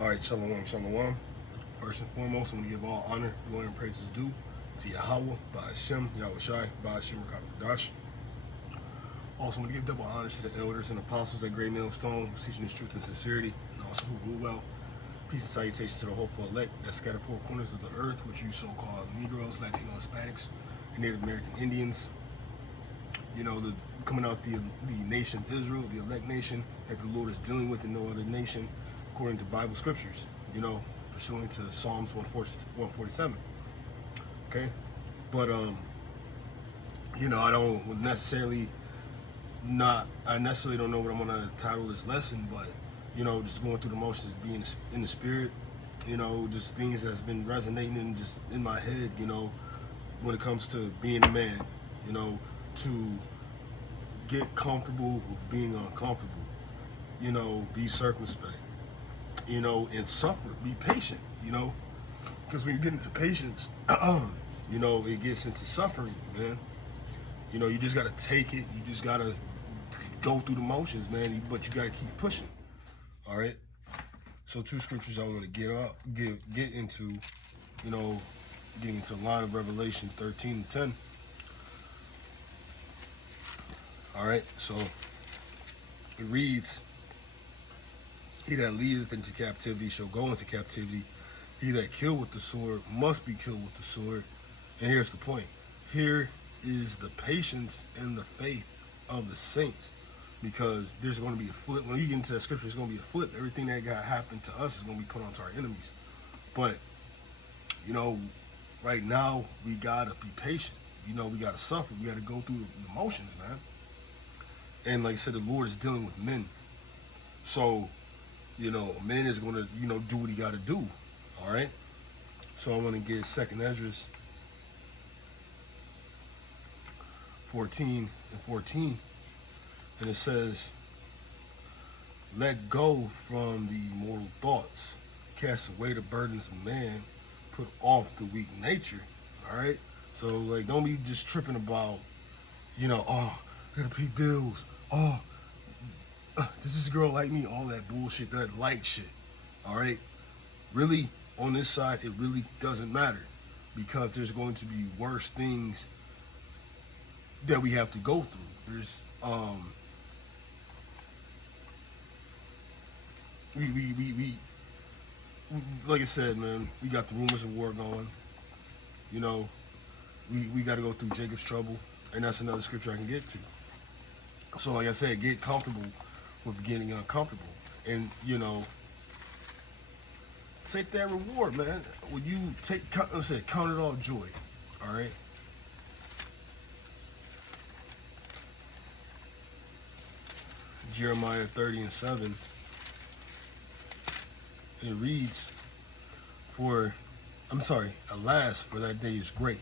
All right, shalom, shalom. First and foremost, I'm going to give all honor, glory, and praises due to Yahweh, Ba'ashem, Yahweh Shai, Ba'ashem, Rakab. Also, I'm going to give double honors to the elders and apostles at Great Millstone who's teaching this truth and sincerity, and also who rule well. Peace and salutations to the hopeful elect that scattered four corners of the earth, which you so-called Negroes, Latino, Hispanics, and Native American Indians. You know, coming out the nation of Israel, the elect nation that the Lord is dealing with in no other nation, according to Bible scriptures, you know, pursuant to Psalms 147. Okay? But, you know, I necessarily don't know what I'm going to title this lesson, but, you know, just going through the motions, being in the spirit, you know, just things that's been resonating and just in my head, you know, when it comes to being a man, you know, to get comfortable with being uncomfortable, you know, be circumspect, you know, and suffer, be patient, you know, because when you get into patience, you know, it gets into suffering, man. You know, you just got to take it. You just got to go through the motions, man, but you got to keep pushing. All right. So two scriptures I want to get into, you know, getting into the line of Revelations 13 and 10. All right. So it reads, "He that leadeth into captivity shall go into captivity. He that kill with the sword must be killed with the sword." And here's the point. Here is the patience and the faith of the saints, because there's going to be a flip. When you get into that scripture, it's going to be a flip. Everything that got happened to us is going to be put onto our enemies. But, you know, right now, we got to be patient. You know, we got to suffer. We got to go through the emotions, man. And like I said, the Lord is dealing with men. So, you know, a man is going to, you know, do what he got to do. All right? So I want to get 2nd Ezra 14 and 14. And it says, "Let go from the mortal thoughts. Cast away the burdens of man. Put off the weak nature." All right? So, like, don't be just tripping about, you know, oh, I gotta pay bills. Oh, does this girl like me? All that bullshit, that light shit. All right? Really, on this side, it really doesn't matter, because there's going to be worse things that we have to go through. There's, we like I said, man, we got the rumors of war going. You know, we got to go through Jacob's trouble, and that's another scripture I can get to. So, like I said, get comfortable with getting uncomfortable, and you know, take that reward, man. When you count it all joy. All right. Jeremiah 30 and 7. It reads, "Alas, for that day is great,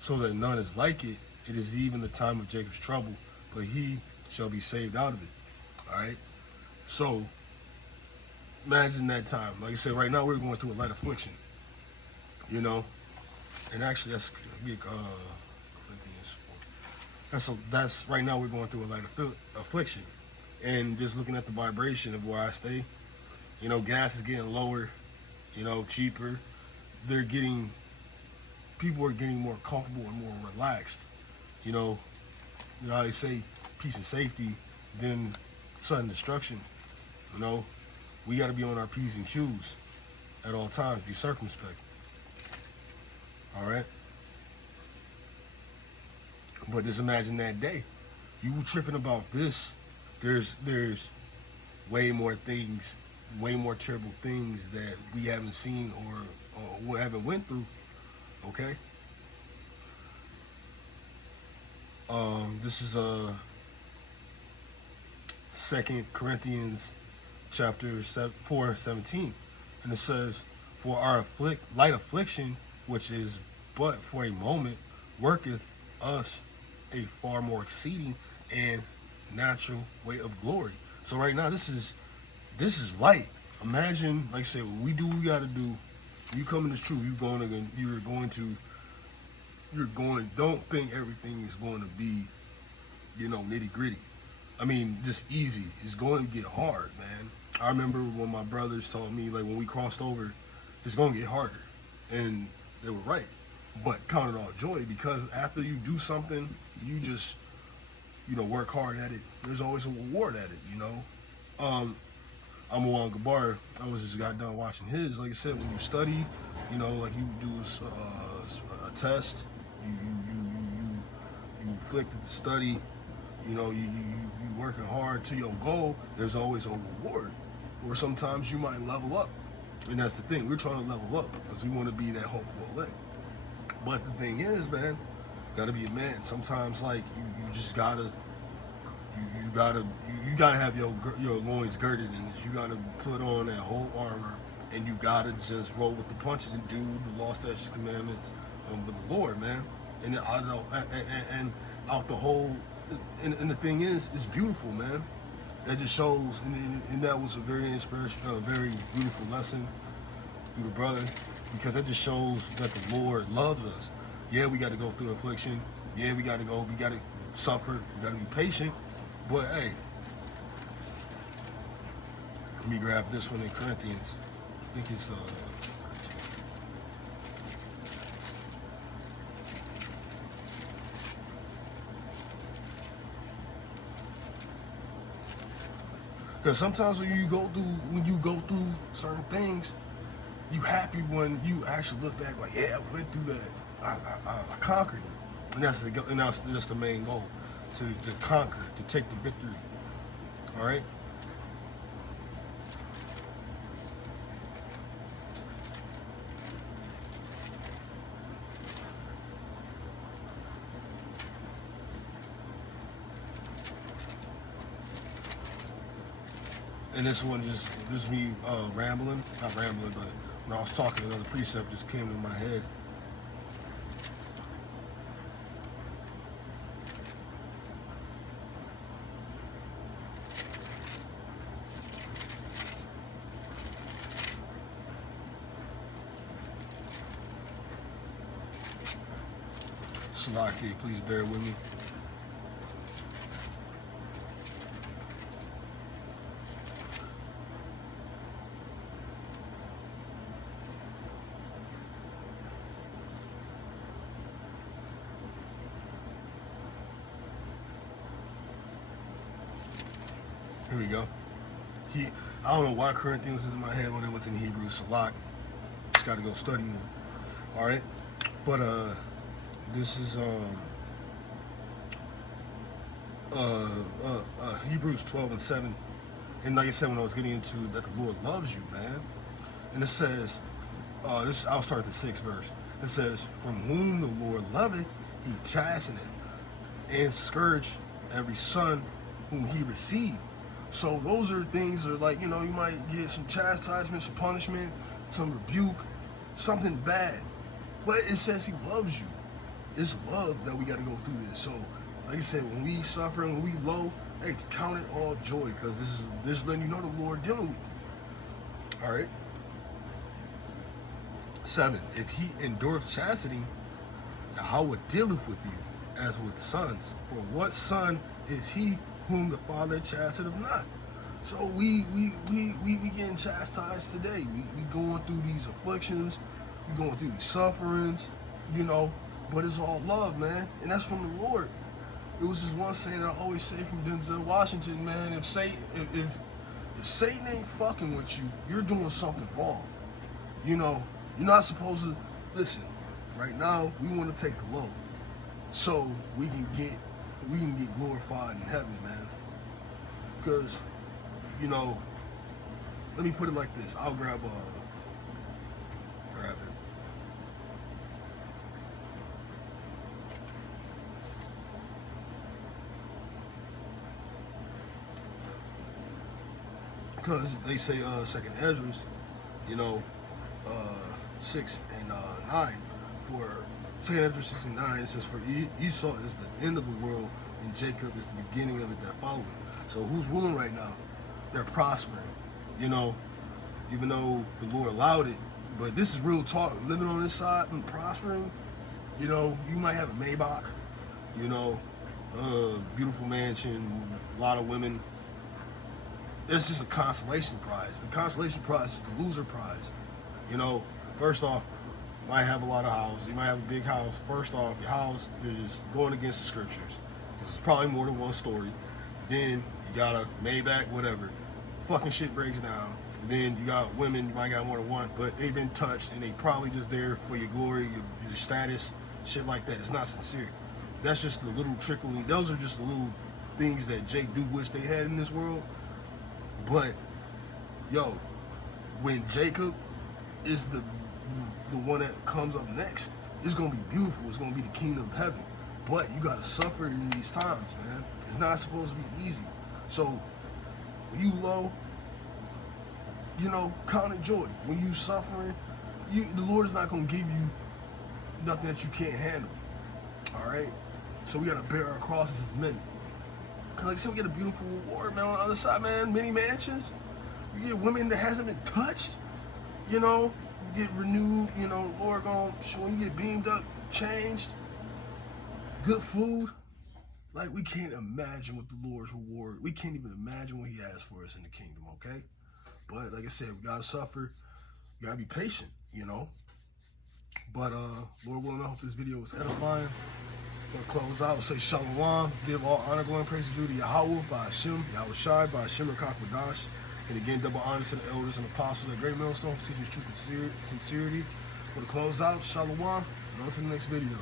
so that none is like it. It is even the time of Jacob's trouble, but he shall be saved out of it." All right. So imagine that time. Like I said, right now we're going through a light affliction. You know, and actually that's that's right now we're going through a light affliction, and just looking at the vibration of where I stay. You know, gas is getting lower, you know, cheaper. People are getting more comfortable and more relaxed. You know how they say peace and safety, then sudden destruction. You know, we got to be on our P's and Q's at all times, be circumspect. All right? But just imagine that day. You were tripping about this. There's way more things, way more terrible things that we haven't seen or haven't went through. Okay. This is 2 Corinthians chapter 4:17, and it says, "For our light affliction, which is but for a moment, worketh us a far more exceeding and natural weight of glory." So right now, this is light. Imagine, like I said, we do what we got to do. You come in this truth, don't think everything is going to be, you know, nitty gritty. I mean, just easy. It's going to get hard, man. I remember when my brothers told me, like, when we crossed over, it's gonna get harder, and they were right. But count it all joy, because after you do something, you just, work hard at it. There's always a reward at it, I'm Awan Gabar. I was just got done watching his. Like I said, when you study, like you do a test, you flicked at the study, you working hard to your goal. There's always a reward. Or sometimes you might level up, and that's the thing. We're trying to level up because we want to be that hopeful elect. But the thing is, man, you gotta be a man. Sometimes, like, you just gotta. You gotta have your loins girded, and you gotta put on that whole armor, and you gotta just roll with the punches and do the law, statutes, commandments with the Lord, man. And out the whole, and the thing is, it's beautiful, man. That just shows, and that was a very inspirational, very beautiful lesson through the brother, because that just shows that the Lord loves us. Yeah, we got to go through affliction. Yeah, we got to suffer. We got to be patient. But hey, let me grab this one in Corinthians. I think it's because sometimes when you go through certain things, you happy when you actually look back like, yeah, I went through that. I conquered it, and that's the main goal. To conquer, to take the victory. All right. And this one just me rambling, not rambling, but when I was talking, another precept just came to my head. Salaki, please bear with me. Here we go. I don't know why Corinthians is in my head when it was in Hebrew. Salak. Just got to go study more. All right, but this is Hebrews 12:7, and like I said, when I was getting into that, the Lord loves you, man. And it says, I'll start at the 6th verse. It says, "From whom the Lord loveth, he chasteneth, and scourge every son whom he received." So those are things that are like, you might get some chastisement, some punishment, some rebuke, something bad, but it says he loves you. It's love that we got to go through this. So, like I said, when we suffer and when we low, hey, count it all joy, because this is letting you know the Lord dealing with you. All right. 7. If he endureth chastity, Yahweh dealeth with you as with sons. For what son is he whom the Father chasteneth not? So we getting chastised today. We going through these afflictions. We going through these sufferings. But it's all love, man, and that's from the Lord. It was just one saying I always say from Denzel Washington, man. If Satan ain't fucking with you, you're doing something wrong. You're not supposed to listen. Right now, we want to take the low, so we can get glorified in heaven, man. Because, let me put it like this. I'll grab it. Because they say Second Esdras, 6 and 9. For Second Esdras 6 and 9, it says, "For Esau is the end of the world, and Jacob is the beginning of it that followeth." So who's ruling right now? They're prospering. Even though the Lord allowed it, but this is real talk. Living on this side and prospering, you might have a Maybach, beautiful mansion, a lot of women. it's just a consolation prize. The consolation prize is the loser prize. You know, first off, you might have a lot of houses. You might have a big house. First off, your house is going against the scriptures. This is probably more than one story. Then you got a Maybach, whatever. Fucking shit breaks down. Then you got women, you might got more than one, but they've been touched and they probably just there for your glory, your status, shit like that. It's not sincere. That's just the little trickling. Those are just the little things that Jake do wish they had in this world. But yo, when Jacob is the one that comes up next, it's gonna be beautiful. It's gonna be the kingdom of heaven. But you gotta suffer in these times, man. It's not supposed to be easy. So when you low, you know, count it joy. When you suffering, the Lord is not gonna give you nothing that you can't handle. All right. So we gotta bear our crosses as men. And like I said, we get a beautiful reward, man. On the other side, man, many mansions. You get women that hasn't been touched. You know, you get renewed. You know, Lord gonna when you get beamed up, changed. Good food. Like, we can't imagine what the Lord's reward. We can't even imagine what He has for us in the kingdom. Okay. But like I said, we gotta suffer. You gotta be patient. You know. But Lord willing, I hope this video was edifying. Gonna close out, say Shalom, give all honor, glory, and praise due to Yahweh by Hashem, Yahweh Shai by Hashem Rakakwadash. And again, double honor to the elders and apostles at Great Millstone, teaching truth and sincerity. Gonna close out, Shalom, and on to the next video.